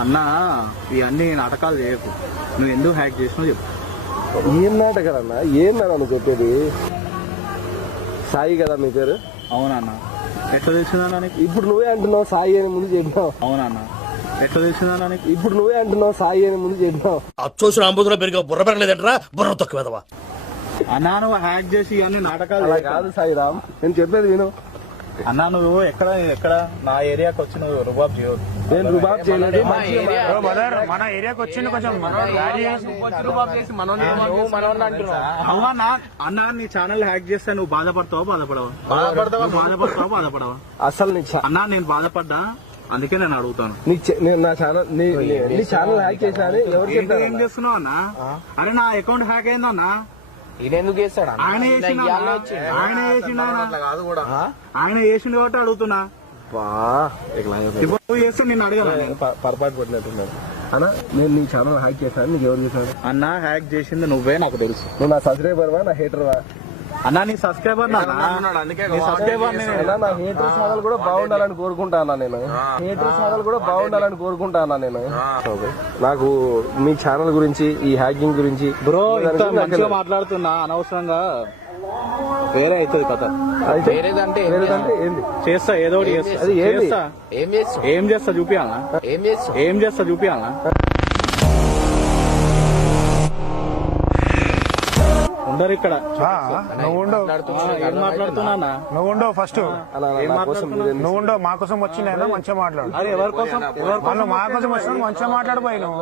అన్న ఇవన్నీ నాటకాలు చేయకు. నువ్వు ఎందుకు హ్యాక్ చేసినావు చెప్పు. ఏం నాటకాలన్నా? ఏందన్నా నువ్వు చెప్పేది? సాయి కదా మీ పేరు? అవునన్న. ఎట్లా తెలిసిందన్నా నీకు? ఇప్పుడు నువ్వే అంటున్నావు సాయి అని ముందు చెప్పినావు. అవునన్న. ఎట్లా తెలిసిందన్నా నీకు? ఇప్పుడు నువ్వే అంటున్నావు సాయి అని ముందు చెప్పినావు. అచ్చోసిన అంబుధులో పెరిగా బుర్ర పెరగలేదంటరా, బుర్ర తక్కువ. అన్నా నువ్వు హ్యాక్ చేసి ఇవన్నీ నాటకాలు అలా కాదు సాయిరామ్, నేను చెప్పేది విను. అన్నా నువ్వు ఎక్కడ నా ఏరియాకి వచ్చి నువ్వు రుబాబ్ చేయవు. నేను రుబాబ్ చేయలేదు. మన ఏరియాకి వచ్చింది కొంచెం అవునా అన్న? నీ ఛానల్ హ్యాక్ చేస్తే నువ్వు బాధపడతావా బాధపడవా? బాధపడవా? అసలు అన్నా నేను బాధపడ్డా, అందుకే నేను అడుగుతాను. నా ఛానల్ నీ ఛానల్ హ్యాక్ చేశా అని ఎవరు చెప్పారు? ఏం చేస్తున్నావు అన్నా? అరే నా అకౌంట్ హ్యాక్ అయిందన్నా. ఈయనెందుకు చేస్తాడు? ఆయన చేసిండు కాబట్టి అడుగుతున్నా. ఇప్పుడు చేస్తే నేను అడగలను. పొరపాటు పడినట్టున్నాను అన్న. నేను నీ ఛానల్ హ్యాక్ చేశాను, నీకు ఎవరు చేశాను? అన్నా హ్యాక్ చేసింది నువ్వే, నాకు తెలుసు. నువ్వు నా సబ్స్క్రైబర్వా నా హేటర్వా? అన్నా నీ సబ్స్క్రైబర్ నా హేటర్ సాగలు కూడా బాగుండాలని కోరుకుంటానా నేను. హేటర్ సాగలు కూడా బాగుండాలని కోరుకుంటానా నేను. నాకు మీ ఛానల్ గురించి, ఈ హ్యాకింగ్ గురించి బ్రో మంచిగా మాట్లాడుతున్నా, అనవసరంగా వేరే అవుతుంది కథ. వేరేదంటే ఏంది చేస్తా, ఏదో ఒకటి చేస్తా. అది ఏంది? ఏం చేస్తా చూపియాలనా? ఏం చేస్తా చూపియాలనా? ఉండరు ఇక్కడ. ఏం మాట్లాడుతున్నా? నువ్వు ఉండవు ఫస్ట్, నువ్వు ఉండవు. మా కోసం వచ్చిందా మంచిగా మాట్లాడు. అరే ఎవరి కోసం? వాళ్ళు మా కోసం వచ్చిన మంచిగా మాట్లాడిపోయి నువ్వు.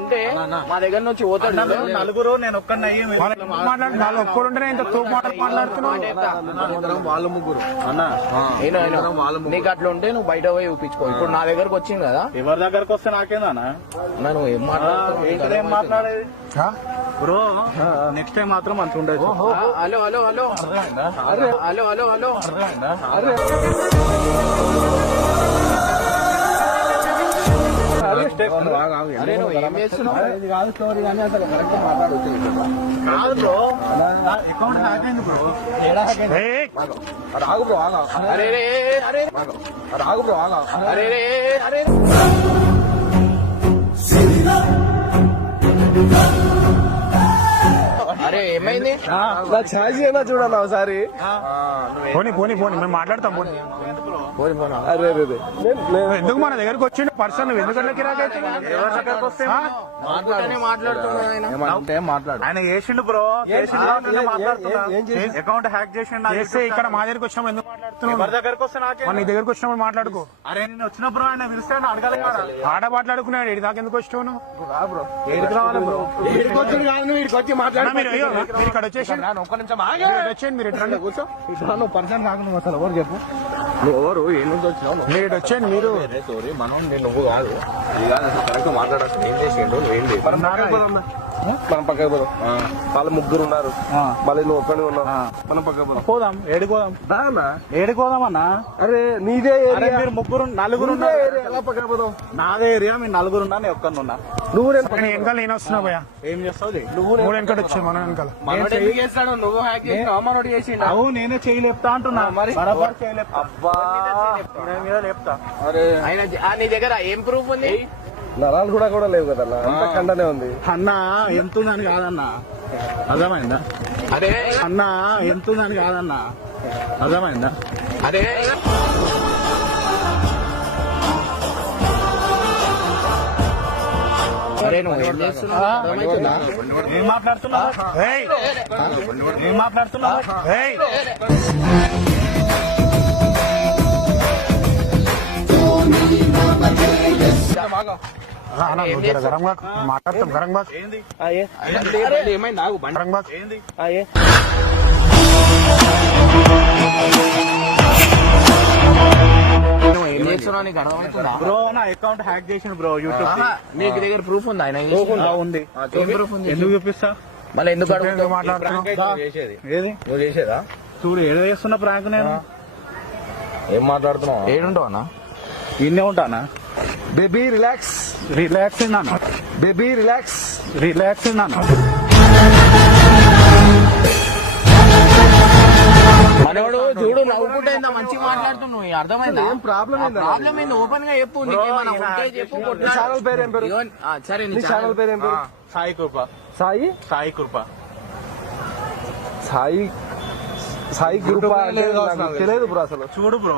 ఉంటే మా దగ్గర నుంచి పోతాడు. నలుగురు నేను ఒక్కడిని అయ్యి మాట్లాడు. వాళ్ళు ఒక్కడుంటేనే ఇంత తోపు మాట్లాడుతున్నావు. వాళ్ళు ముగ్గురు అన్నా. నీకు అట్లా ఉంటే నువ్వు బయట పోయి చూపించుకో. ఇప్పుడు నా దగ్గరకు వచ్చింది కదా. ఎవరి దగ్గరకు వస్తే నాకేందా? నువ్వు ఏం ఏం మాట్లాడేది బ్రో? నెక్స్ట్ టైం మాత్రం మంచిగా ఉండదు. Hello hello hello hello hello hello అరే నువ్వు ఏం చేస్తున్నావు? ఇది కాదు స్టోరీ కానీ అసలు కరెక్ట్ మాట్లాడవచ్చు. కాదు బ్రో, అకౌంట్ హ్యాక్ అయింది బ్రో. రాగు బ్రో ఆగా. అరే అరే రాగు బ్రో ఆగా. అరే అరే అరే ఏమైంది? నా ఛార్జ్ అయినా చూడన్నా ఒకసారి. పోనీ పోనీ పోనీ మేము మాట్లాడతాం. పోనీ అరే ఎందుకు మన దగ్గరకు వచ్చిండు పర్సన్? ఎందుకంటే కిరాక్ మాట్లాడు. ఆయన చేసిండు బ్రో, అకౌంట్ హ్యాక్ చేసిండు. చేస్తే ఇక్కడ మా దగ్గరకు వచ్చినప్పుడు ఎందుకు మాట్లాడుతున్నావు? ఎవరి దగ్గరకు వస్తే నాకే. నీ దగ్గరకు వచ్చినప్పుడు మాట్లాడుకో. అరే నేను వచ్చినప్పుడు ఆయన పిలిస్తే అడగాలి కదా. ఆడ మాట్లాడుకున్నాడు. ఇటు దాకా ఎందుకు వచ్చావు నువ్వు? ఏడికి రావాలి బ్రో? మీరు ఇక్కడ వచ్చేసాను. ఒక్క నిమిషం వచ్చేయండి. మీరు ఇటు కూర్చో. నువ్వు పర్సన్ కాకుండా అసలు ఎవరు చెప్పు. నువ్వు ఎవరు? ఏం నుంచి వచ్చినావు? మీరు వచ్చేయండి. మీరు సారీ మనం నువ్వు కాదు కరెక్ట్ మాట్లాడాల్సి. ఏం చేసిండు? ఏంటి మనం పక్కకు పోదాం. వాళ్ళు ముగ్గురు ఉన్నారు, మళ్ళీ నువ్వు ఒక్కడే ఉన్నావు. మనం పక్కకు పోదాం. పోదాం. ఏడుకోదాం. ఏడుకోదామన్నా? అరే నీదే ఏరియా. మీరు ముగ్గురు నలుగురు ఎలా పక్కకు పోదాం? నాదే ఏరియా. మీరు నలుగురు ఉన్నా, నేను ఒక్కనున్నా. నువ్వు వెనకాల నేను వస్తున్నా భయ్యా. ఏం చేస్తావు? నువ్వు వెనకాల వచ్చావు. మన వెనకాల చేస్తాడు. నువ్వు హ్యాక్ చేసినావు, మనోడు చేసిండు. అవు నేనే చేయలేపుతా అంటున్నా. మరి బరాబర్ చేయలేపుతా. అబ్బా మీద లేపుతా. నీ దగ్గర ఏం ప్రూఫ్ ఉంది? నరాలు కూడా లేవు కదా, అంత కండనే ఉంది. అన్న ఎంతుందని కాదన్నా, అర్థమైందా? అరే అన్న ఎంతుందని కాదన్నా, అర్థమైందా? అరే అరే నువ్వు ఏం చేస్తున్నావు? ఏం మాట్లాడుతున్నావు? ఏం మాట్లాడుతున్నావు? మాట్లాడతాం. గరం బాస్ ఏమైంది? నాకు గరం బాస్ ఏం చేస్తున్నావు? నీకు అర్థమవుతుందా? బ్రో నా అకౌంట్ హ్యాక్ చేసిన బ్రో యూట్యూబ్. నీకు దగ్గర ప్రూఫ్ ఉందా? ఆయన ఉంది. ఏం ప్రూఫ్ ఉంది? ఎందుకు చూపిస్తా? మళ్ళీ ఎందుకు అడుగుతావు? మాట్లాడుతున్నావు? ఏది నువ్వు చేసేదా? చూడు ఏదో చేస్తున్నా ప్రాంక్. నేను ఏం మాట్లాడుతున్నావు? ఏడుంటావు అన్న? ఇన్నే ఉంటానా? Baby relax. రిలాక్స్ నాన్న. Baby relax. రిలాక్స్ నాన్న. మనోడు చూడు నవ్వుకుంటే ఇంత మంచిగా మాట్లాడుతున్నావు అర్థమైందా? ఏం ప్రాబ్లం ఏంది? ప్రాబ్లం ఏంది? ఓపెన్ గా చెప్పు. నీకేమన్నా ఉంటే చెప్పు. నీ ఛానల్ పేరు ఏం పేరు? సరే నీ ఛానల్ పేరు ఏం పేరు? సాయి కృప. సాయి సాయి కృప. సాయి సాయి కృప అంటే నాకు తెలియదు బ్రో అసలు. చూడు బ్రో